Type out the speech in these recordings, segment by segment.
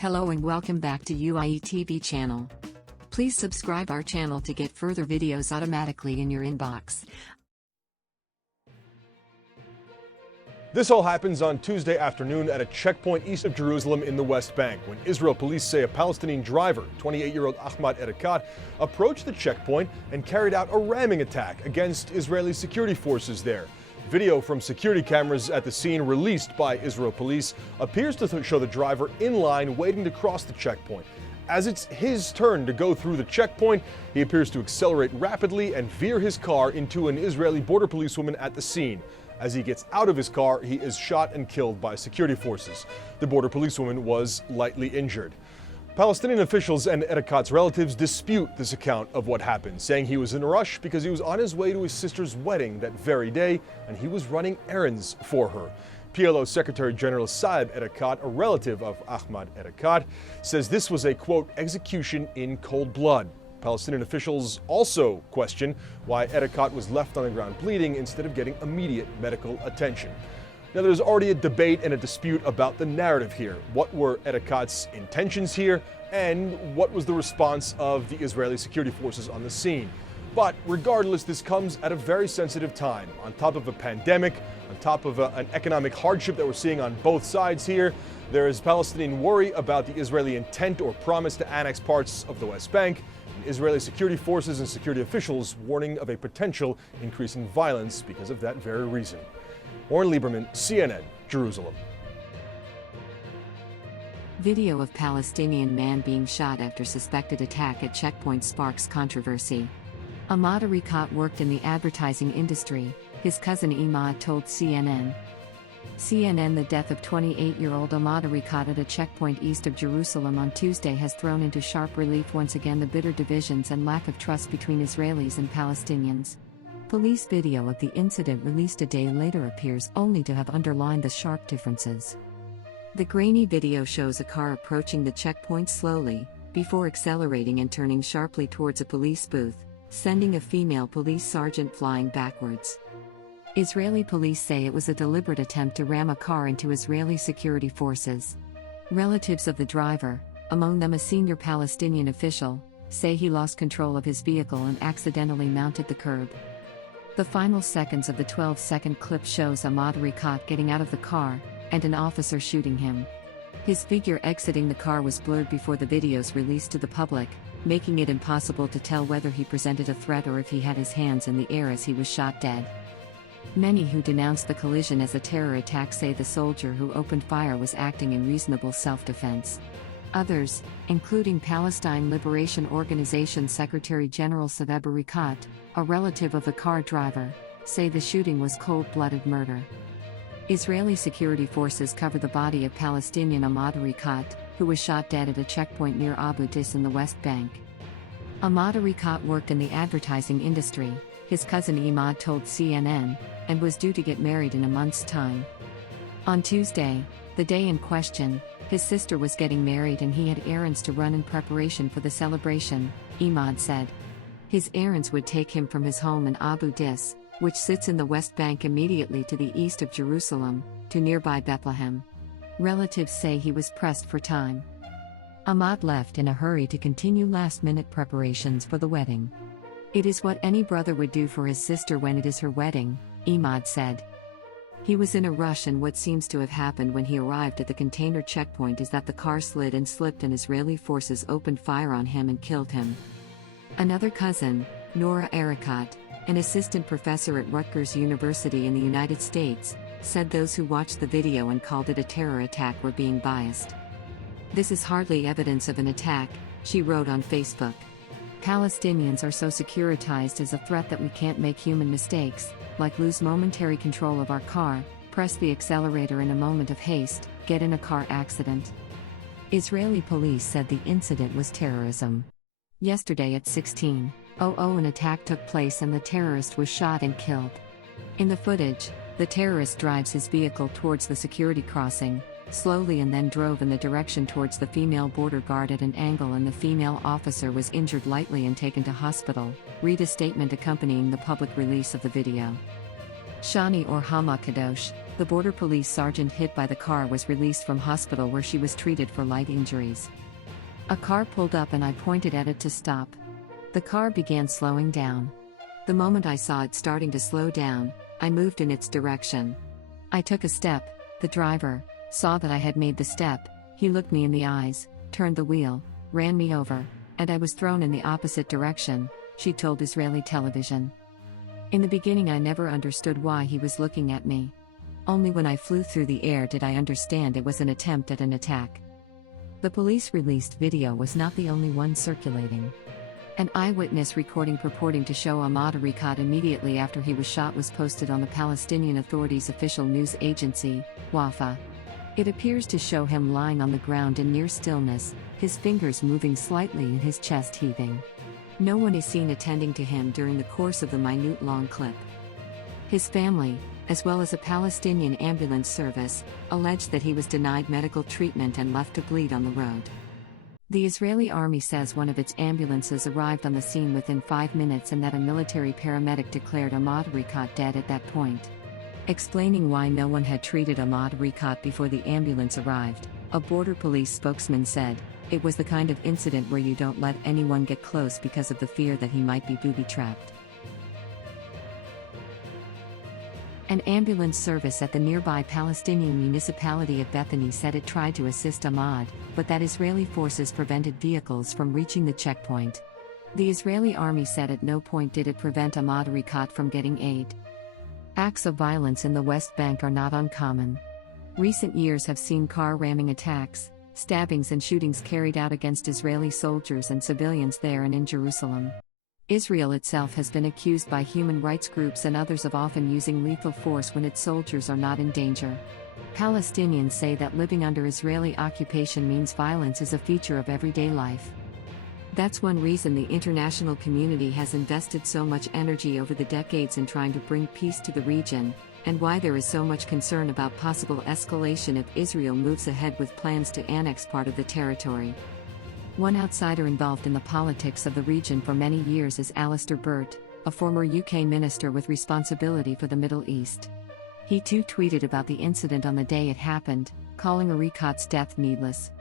Hello and welcome back to UIE TV channel. Please subscribe our channel to get further videos automatically in your inbox. This all happens on Tuesday afternoon at a checkpoint east of Jerusalem in the West Bank, when Israel police say a Palestinian driver, 28-year-old Ahmad Erekat, approached the checkpoint and carried out a ramming attack against Israeli security forces there. Video from security cameras at the scene released by Israel police appears to show the driver in line waiting to cross the checkpoint. As it's his turn to go through the checkpoint, he appears to accelerate rapidly and veer his car into an Israeli border policewoman at the scene. As he gets out of his car, he is shot and killed by security forces. The border policewoman was lightly injured. Palestinian officials and Erekat's relatives dispute this account of what happened, saying he was in a rush because he was on his way to his sister's wedding that very day and he was running errands for her. PLO Secretary General Saeb Erekat, a relative of Ahmad Erekat, says this was a, quote, execution in cold blood. Palestinian officials also question why Erekat was left on the ground bleeding instead of getting immediate medical attention. Now, there's already a debate and a dispute about the narrative here. What were Erekat's intentions here, and what was the response of the Israeli security forces on the scene? But regardless, this comes at a very sensitive time, on top of a pandemic, on top of an economic hardship that we're seeing on both sides here. There is Palestinian worry about the Israeli intent or promise to annex parts of the West Bank, and Israeli security forces and security officials warning of a potential increase in violence because of that very reason. Warren Lieberman, CNN, Jerusalem. Video of Palestinian man being shot after suspected attack at checkpoint sparks controversy. Ahmad Erekat worked in the advertising industry, his cousin Imad told CNN. The death of 28-year-old Ahmad Erekat at a checkpoint east of Jerusalem on Tuesday has thrown into sharp relief once again the bitter divisions and lack of trust between Israelis and Palestinians. Police video of the incident released a day later appears only to have underlined the sharp differences. The grainy video shows a car approaching the checkpoint slowly, before accelerating and turning sharply towards a police booth, sending a female police sergeant flying backwards. Israeli police say it was a deliberate attempt to ram a car into Israeli security forces. Relatives of the driver, among them a senior Palestinian official, say he lost control of his vehicle and accidentally mounted the curb. The final seconds of the 12-second clip shows Ahmad Erekat getting out of the car, and an officer shooting him. His figure exiting the car was blurred before the videos released to the public, making it impossible to tell whether he presented a threat or if he had his hands in the air as he was shot dead. Many who denounced the collision as a terror attack say the soldier who opened fire was acting in reasonable self-defense. Others, including Palestine Liberation Organization Secretary General Saeb Erekat, a relative of the car driver, say the shooting was cold-blooded murder. Israeli security forces cover the body of Palestinian Ahmad Erekat, who was shot dead at a checkpoint near Abu Dis in the West Bank. Ahmad Erekat worked in the advertising industry, his cousin Imad told CNN, and was due to get married in a month's time. On Tuesday, the day in question, his sister was getting married and he had errands to run in preparation for the celebration, Imad said. His errands would take him from his home in Abu Dis, which sits in the West Bank immediately to the east of Jerusalem, to nearby Bethlehem. Relatives say he was pressed for time. Ahmad left in a hurry to continue last-minute preparations for the wedding. It is what any brother would do for his sister when it is her wedding, Imad said. He was in a rush, and what seems to have happened when he arrived at the container checkpoint is that the car slid and slipped and Israeli forces opened fire on him and killed him. Another cousin, Ahmad Erekat, an assistant professor at Rutgers University in the United States, said those who watched the video and called it a terror attack were being biased. "This is hardly evidence of an attack," she wrote on Facebook. "Palestinians are so securitized as a threat that we can't make human mistakes, like lose momentary control of our car, press the accelerator in a moment of haste, get in a car accident." Israeli police said the incident was terrorism. Yesterday at 16:00 an attack took place and the terrorist was shot and killed. In the footage, the terrorist drives his vehicle towards the security crossing, slowly, and then drove in the direction towards the female border guard at an angle, and the female officer was injured lightly and taken to hospital, read a statement accompanying the public release of the video. Shani or Hama Kadosh, The border police sergeant hit by the car was released from hospital where she was treated for light injuries. A car pulled up and I pointed at it to stop. The car began slowing down. The moment I saw it starting to slow down, I moved in its direction. I took a step. The driver saw that I had made the step. He looked me in the eyes, turned the wheel, ran me over, and I was thrown in the opposite direction, she told Israeli television. In the beginning I never understood why he was looking at me. Only when I flew through the air did I understand it was an attempt at an attack. The police-released video was not the only one circulating. An eyewitness recording purporting to show Ahmad Erekat immediately after he was shot was posted on the Palestinian Authority's official news agency, Wafa. It appears to show him lying on the ground in near stillness, his fingers moving slightly and his chest heaving. No one is seen attending to him during the course of the minute-long clip. His family, as well as a Palestinian ambulance service, alleged that he was denied medical treatment and left to bleed on the road. The Israeli army says one of its ambulances arrived on the scene within 5 minutes and that a military paramedic declared Ahmad Erekat dead at that point. Explaining why no one had treated Ahmad Erekat before the ambulance arrived, a border police spokesman said, "It was the kind of incident where you don't let anyone get close because of the fear that he might be booby-trapped." An ambulance service at the nearby Palestinian municipality of Bethany said it tried to assist Imad, but that Israeli forces prevented vehicles from reaching the checkpoint. The Israeli army said at no point did it prevent Ahmad Erekat from getting aid. Acts of violence in the West Bank are not uncommon. Recent years have seen car ramming attacks, stabbings and shootings carried out against Israeli soldiers and civilians there and in Jerusalem. Israel itself has been accused by human rights groups and others of often using lethal force when its soldiers are not in danger. Palestinians say that living under Israeli occupation means violence is a feature of everyday life. That's one reason the international community has invested so much energy over the decades in trying to bring peace to the region, and why there is so much concern about possible escalation if Israel moves ahead with plans to annex part of the territory. One outsider involved in the politics of the region for many years is Alistair Burt, a former UK minister with responsibility for the Middle East. He too tweeted about the incident on the day it happened, calling Erekat's death needless.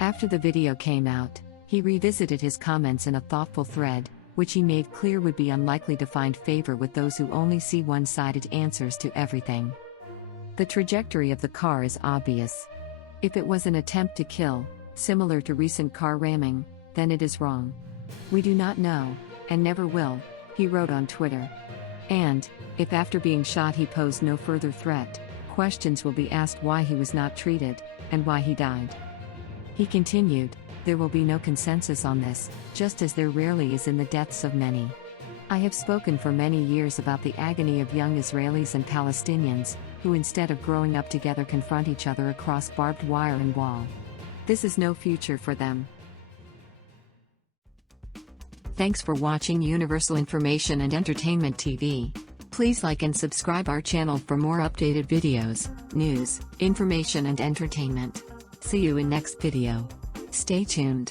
After the video came out, he revisited his comments in a thoughtful thread, which he made clear would be unlikely to find favor with those who only see one-sided answers to everything. The trajectory of the car is obvious. If it was an attempt to kill, similar to recent car ramming, then it is wrong. We do not know, and never will, he wrote on Twitter. And, if after being shot he posed no further threat, questions will be asked why he was not treated, and why he died. He continued, "There will be no consensus on this, just as there rarely is in the deaths of many. I have spoken for many years about the agony of young Israelis and Palestinians, who instead of growing up together confront each other across barbed wire and wall. This is no future for them." Thanks for watching Universal Information and Entertainment TV. Please like and subscribe our channel for more updated videos, news, information and entertainment. See you in next video. Stay tuned.